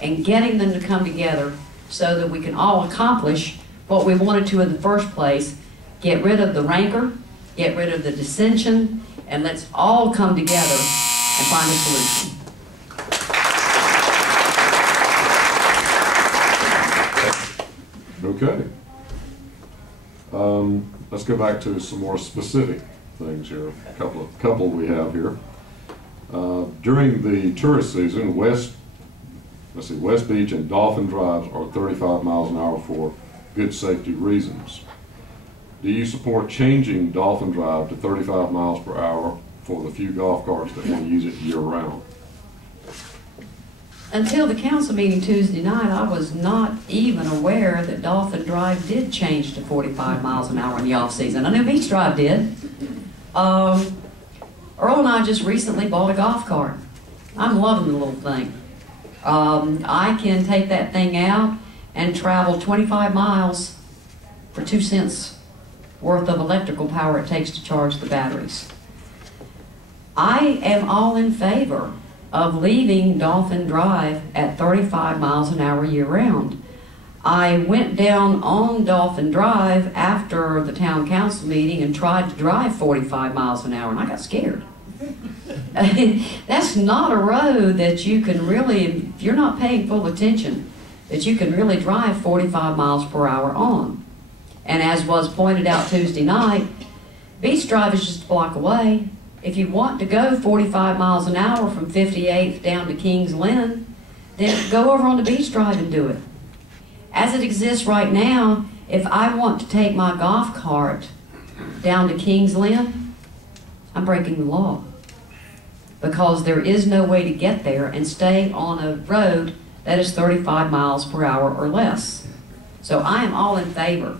and getting them to come together so that we can all accomplish what we wanted to in the first place: get rid of the rancor, get rid of the dissension, and let's all come together and find a solution. Okay. Let's go back to some more specific things here. A couple we have here. During the tourist season, West Beach and Dolphin Drives are 35 miles an hour for good safety reasons. Do you support changing Dolphin Drive to 35 miles per hour for the few golf carts that want to use it year-round? Until the council meeting Tuesday night, I was not even aware that Dolphin Drive did change to 45 miles an hour in the off-season. I knew Beach Drive did. Earl and I just recently bought a golf cart. I'm loving the little thing. I can take that thing out and travel 25 miles for 2 cents worth of electrical power it takes to charge the batteries. I am all in favor of leaving Dolphin Drive at 35 miles an hour year-round. I went down on Dolphin Drive after the town council meeting and tried to drive 45 miles an hour, and I got scared. That's not a road that you can really, if you're not paying full attention, that you can really drive 45 miles per hour on. And as was pointed out Tuesday night, Beach Drive is just a block away. If you want to go 45 miles an hour from 58th down to Kings Lynn, then go over on the Beach Drive and do it. As it exists right now, if I want to take my golf cart down to Kings Lynn, I'm breaking the law, because there is no way to get there and stay on a road that is 35 miles per hour or less. So I am all in favor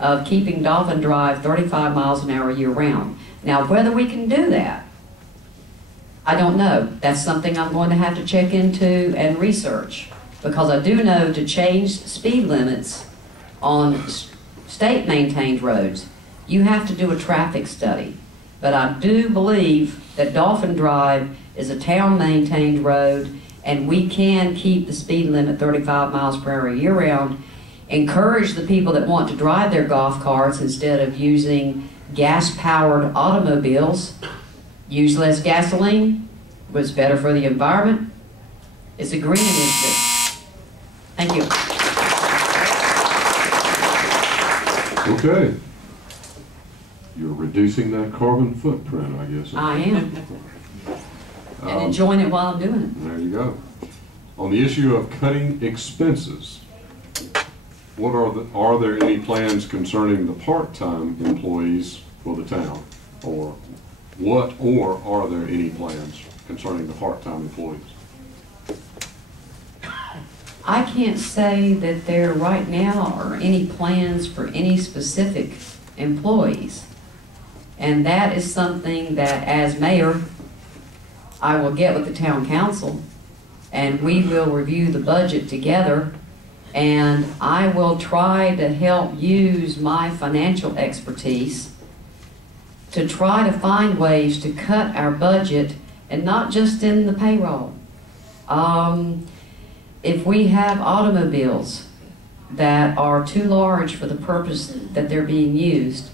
of keeping Dolphin Drive 35 miles an hour year-round. Now, whether we can do that, I don't know. That's something I'm going to have to check into and research, because I do know to change speed limits on state-maintained roads, you have to do a traffic study. But I do believe that Dolphin Drive is a town-maintained road, and we can keep the speed limit 35 miles per hour year-round, encourage the people that want to drive their golf carts instead of using gas-powered automobiles, use less gasoline, what's better for the environment. It's a green initiative. Thank you. Okay. You're reducing that carbon footprint, I guess. I am. And enjoying it while I'm doing it. There you go. On the issue of cutting expenses, are there any plans concerning the part-time employees for the town? Or are there any plans concerning the part-time employees? I can't say that there right now are any plans for any specific employees. And that is something that, as mayor, I will get with the town council, and we will review the budget together, and I will try to help use my financial expertise to try to find ways to cut our budget, and not just in the payroll. If we have automobiles that are too large for the purpose that they're being used,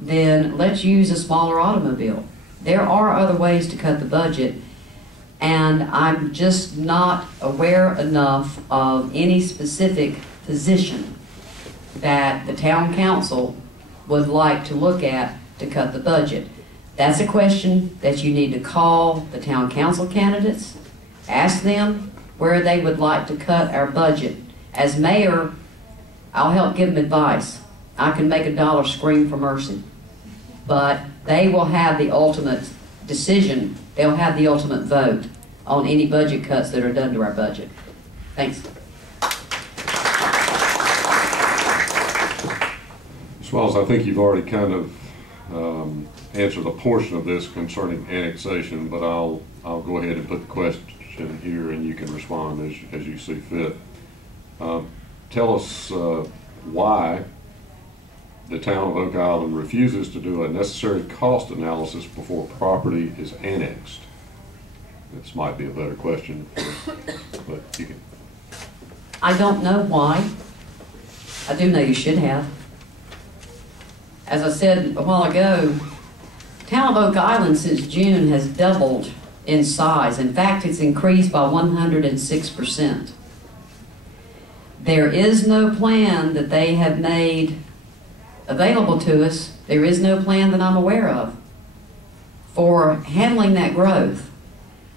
then let's use a smaller automobile. There are other ways to cut the budget, and I'm just not aware enough of any specific position that the town council would like to look at to cut the budget. That's a question that you need to call the town council candidates, ask them where they would like to cut our budget. As mayor, I'll help give them advice. I can make a dollar scream for mercy. But they will have the ultimate decision. They'll have the ultimate vote on any budget cuts that are done to our budget. Thanks. Ms. Wallace, I think you've already kind of answered a portion of this concerning annexation, but I'll go ahead and put the question here and you can respond as you see fit. Tell us why the town of Oak Island refuses to do a necessary cost analysis before property is annexed. This might be a better question, but you can. I don't know why. I do know you should have. As I said a while ago, town of Oak Island since June has doubled in size. In fact, it's increased by 106%. There is no plan that they have made available to us. There is no plan that I'm aware of for handling that growth.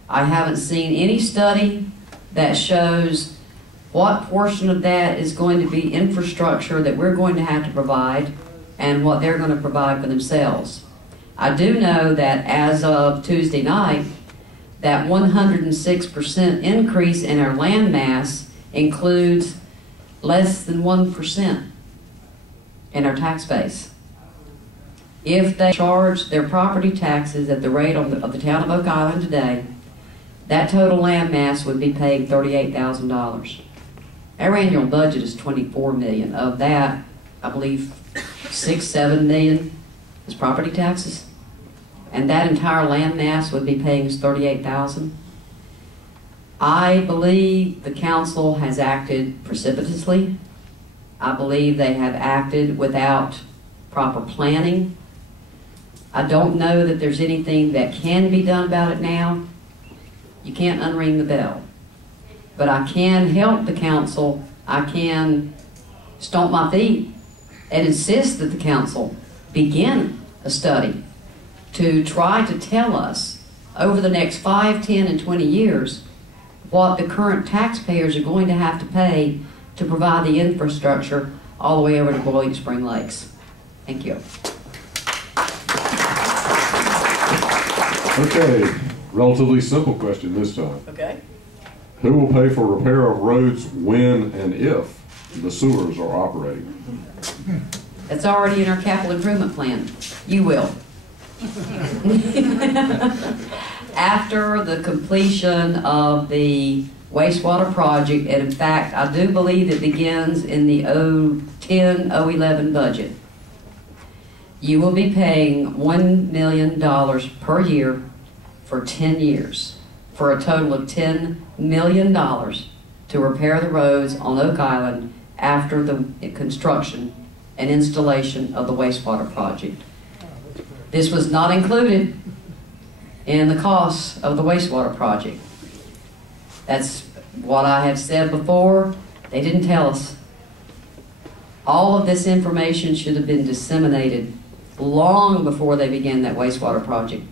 I haven't seen any study that shows what portion of that is going to be infrastructure that we're going to have to provide and what they're going to provide for themselves. I do know that as of Tuesday night, that 106% increase in our land mass includes less than 1% in our tax base. If they charge their property taxes at the rate of the town of Oak Island today, that total land mass would be paying $38,000. Our annual budget is $24 million. Of that, I believe 6-7 million is property taxes. And that entire land mass would be paying us $38,000. I believe the council has acted precipitously. I believe they have acted without proper planning. I don't know that there's anything that can be done about it now. You can't unring the bell. But I can help the council. I can stomp my feet and insist that the council begin a study to try to tell us over the next 5, 10, and 20 years what the current taxpayers are going to have to pay to provide the infrastructure all the way over to Boiling Spring Lakes. Thank you. Okay, relatively simple question this time. Okay. Who will pay for repair of roads when and if the sewers are operating? That's already in our capital improvement plan. You will. After the completion of the wastewater project, and in fact, I do believe it begins in the 2010-2011 budget, you will be paying $1 million per year for 10 years, for a total of $10 million to repair the roads on Oak Island after the construction and installation of the wastewater project. This was not included in the costs of the wastewater project. That's what I have said before. They didn't tell us. All of this information should have been disseminated long before they began that wastewater project.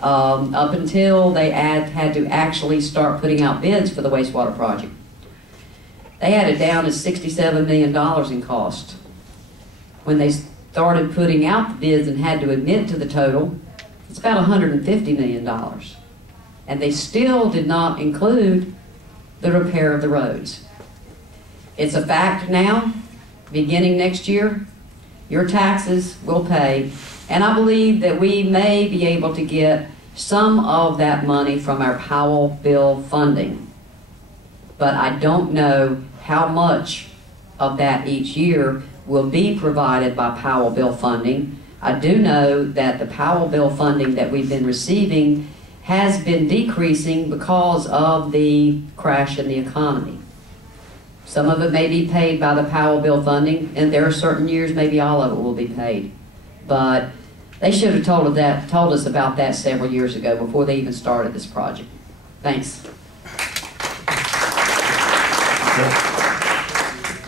Up until they had to actually start putting out bids for the wastewater project. They had it down as $67 million in cost. When they started putting out the bids and had to admit to the total, it's about $150 million. And they still did not include the repair of the roads. It's a fact now, beginning next year, your taxes will pay, and I believe that we may be able to get some of that money from our Powell bill funding. But I don't know how much of that each year will be provided by Powell bill funding. I do know that the Powell bill funding that we've been receiving has been decreasing because of the crash in the economy. Some of it may be paid by the Powell bill funding, and there are certain years maybe all of it will be paid. But they should have told us about that several years ago before they even started this project. Thanks.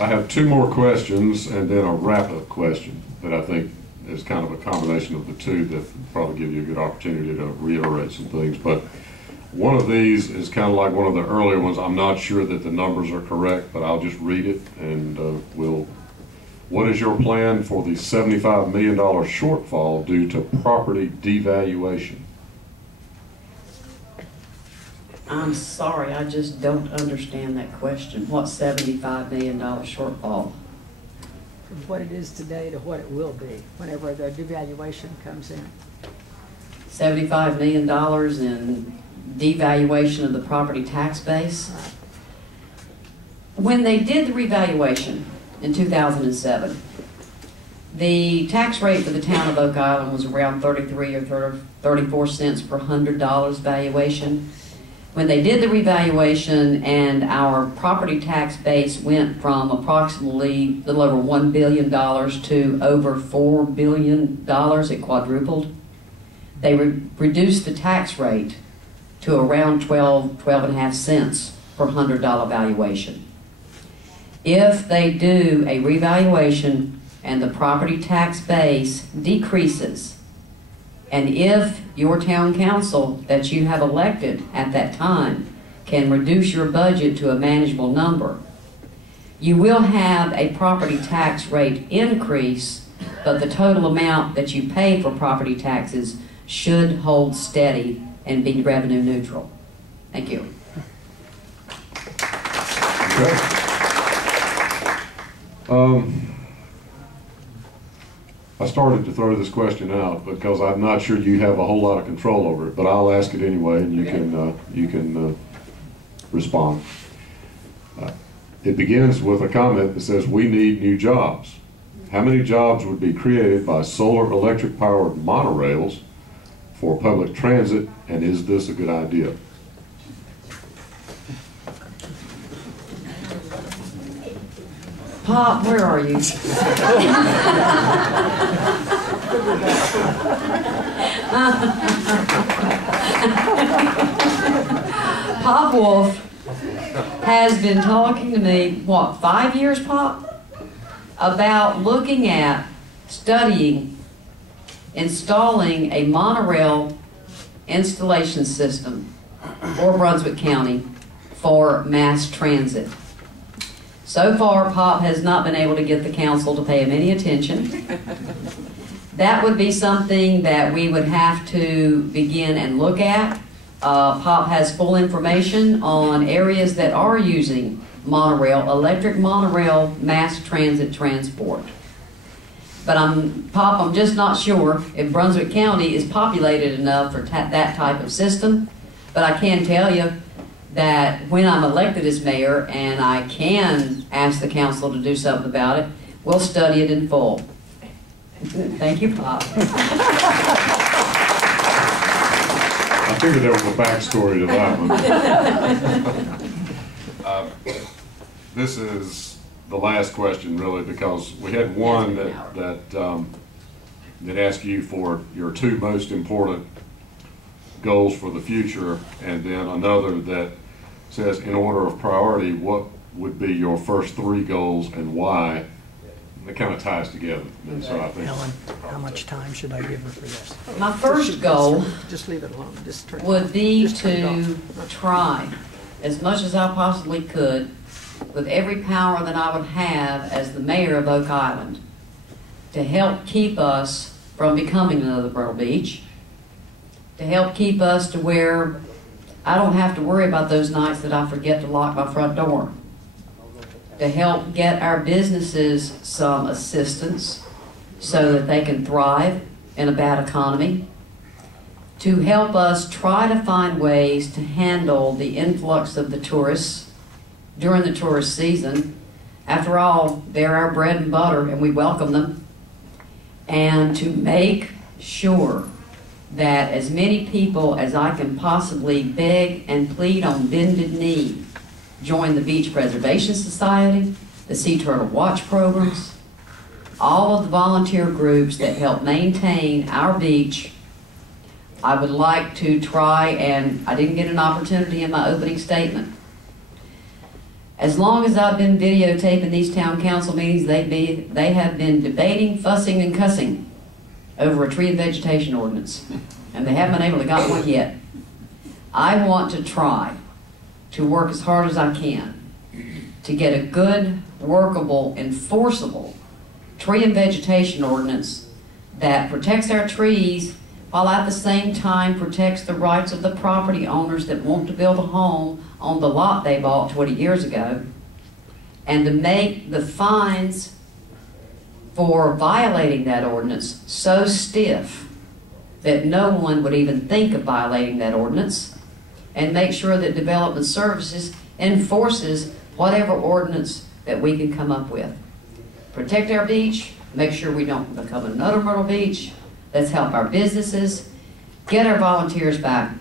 I have two more questions and then a wrap-up question that I think is kind of a combination of the two that probably give you a good opportunity to reiterate some things. But one of these is kind of like one of the earlier ones. I'm not sure that the numbers are correct, but I'll just read it and what is your plan for the $75 million shortfall due to property devaluation? I'm sorry, I just don't understand that question. What $75 million shortfall? From what it is today to what it will be whenever the devaluation comes in. $75 million in devaluation of the property tax base? When they did the revaluation in 2007, the tax rate for the town of Oak Island was around 33 or 34 cents per $100 valuation. When they did the revaluation and our property tax base went from approximately a little over $1 billion to over $4 billion, it quadrupled. They reduced the tax rate to around 12.5 cents per $100 valuation. If they do a revaluation and the property tax base decreases, and if your town council that you have elected at that time can reduce your budget to a manageable number, you will have a property tax rate increase, but the total amount that you pay for property taxes should hold steady and be revenue neutral. Thank you. Okay. I started to throw this question out because I'm not sure you have a whole lot of control over it, but I'll ask it anyway, and you can respond. It begins with a comment that says, "We need new jobs. How many jobs would be created by solar electric powered monorails for public transit, and is this a good idea?" Pop, where are you? Pop Wolf has been talking to me, what, 5 years, Pop? About looking at, studying, installing a monorail installation system for Brunswick County for mass transit. So far, Pop has not been able to get the council to pay him any attention. That would be something that we would have to begin and look at. Pop has full information on areas that are using monorail, electric monorail mass transit transport. But Pop, I'm just not sure if Brunswick County is populated enough for that type of system. But I can tell you that when I'm elected as mayor and I can ask the council to do something about it, we'll study it in full. Thank you, Pop. I figured there was a backstory to that one. This is the last question, really, because we had one that asked you for your two most important goals for the future, and then another that says, in order of priority, what would be your first three goals and why? It kind of ties together. And so I think, Ellen, how much time should I give her for this? My first goal Just leave it alone. Just turn it would off. be Just turn it to off. try as much as I possibly could, with every power that I would have as the mayor of Oak Island, to help keep us from becoming another Myrtle Beach, to help keep us to where I don't have to worry about those nights that I forget to lock my front door, to help get our businesses some assistance so that they can thrive in a bad economy, to help us try to find ways to handle the influx of the tourists during the tourist season. After all, they're our bread and butter and we welcome them. And to make sure that as many people as I can possibly beg and plead on bended knee join the Beach Preservation Society, the Sea Turtle Watch programs, all of the volunteer groups that help maintain our beach. I would like to try, and I didn't get an opportunity in my opening statement. As long as I've been videotaping these town council meetings, they have been debating, fussing, and cussing over a tree and vegetation ordinance, and they haven't been able to get one yet. I want to try to work as hard as I can to get a good, workable, enforceable tree and vegetation ordinance that protects our trees while at the same time protects the rights of the property owners that want to build a home on the lot they bought 20 years ago, and to make the fines for violating that ordinance so stiff that no one would even think of violating that ordinance, and make sure that Development Services enforces whatever ordinance that we can come up with. Protect our beach, make sure we don't become another Myrtle Beach. Let's help our businesses, get our volunteers back.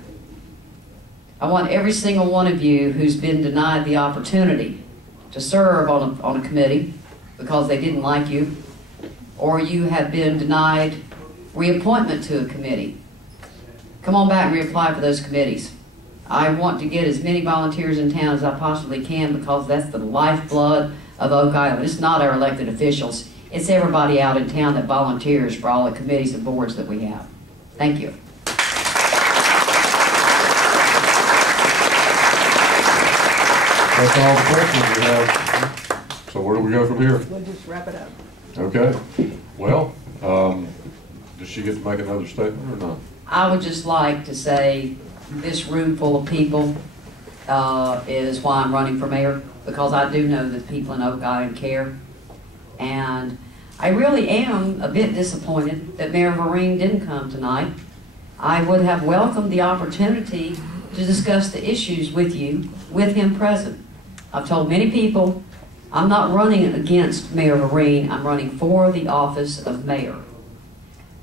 I want every single one of you who's been denied the opportunity to serve on a committee because they didn't like you, or you have been denied reappointment to a committee. Come on back and reapply for those committees. I want to get as many volunteers in town as I possibly can because that's the lifeblood of Oak Island. It's not our elected officials. It's everybody out in town that volunteers for all the committees and boards that we have. Thank you. That's all the questions we have. So where do we go from here? We'll just wrap it up. Okay. Well, does she get to make another statement or not? I would just like to say this room full of people is why I'm running for mayor, because I do know that people in Oak Island care. And I really am a bit disappointed that Mayor Vereen didn't come tonight. I would have welcomed the opportunity to discuss the issues with you, with him present. I've told many people I'm not running against Mayor Vereen, I'm running for the office of mayor.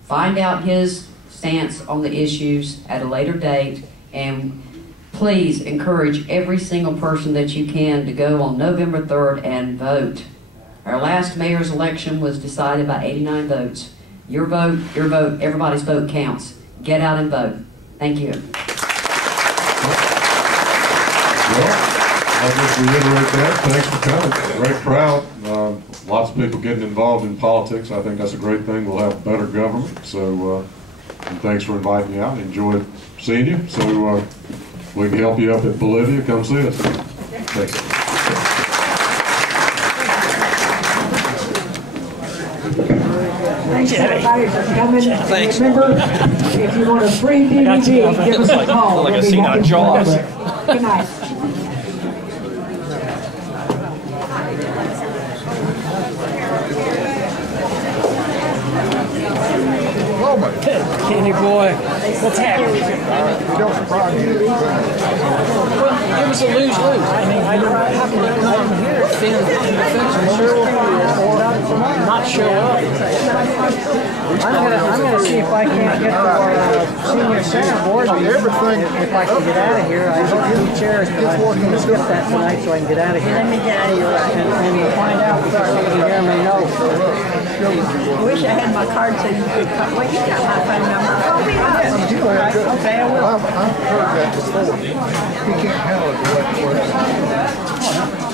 Find out his stance on the issues at a later date, and please encourage every single person that you can to go on November 3rd and vote. Our last mayor's election was decided by 89 votes. Your vote, everybody's vote counts. Get out and vote. Thank you. Well, I'll just reiterate that. Thanks for coming. Great crowd. Lots of people getting involved in politics. I think that's a great thing. We'll have better government. So, and thanks for inviting me out. Enjoyed seeing you. So, we can help you up at Bolivia. Come see us. Thanks. Thanks everybody for coming. Thanks. Remember, if you want a free DVD, give us a call. Like We'll a be scene on happy to Jaws. deliver it. Good night. Kenny boy, what's happening? It was a lose-lose. I mean, I don't have to come here, stand in the fence and sure not show up. I'm gonna see if I can't get to our senior center board meeting. If I can get out of here, I hope 2 chairs, but I'm gonna skip that tonight so I can get out of here. Let me get out of here. And find out if somebody here may know. I wish I had my card so you could come. Well, you got my phone number. Oh, we have. Okay, I will. I've heard that before. He can't handle it the way it works.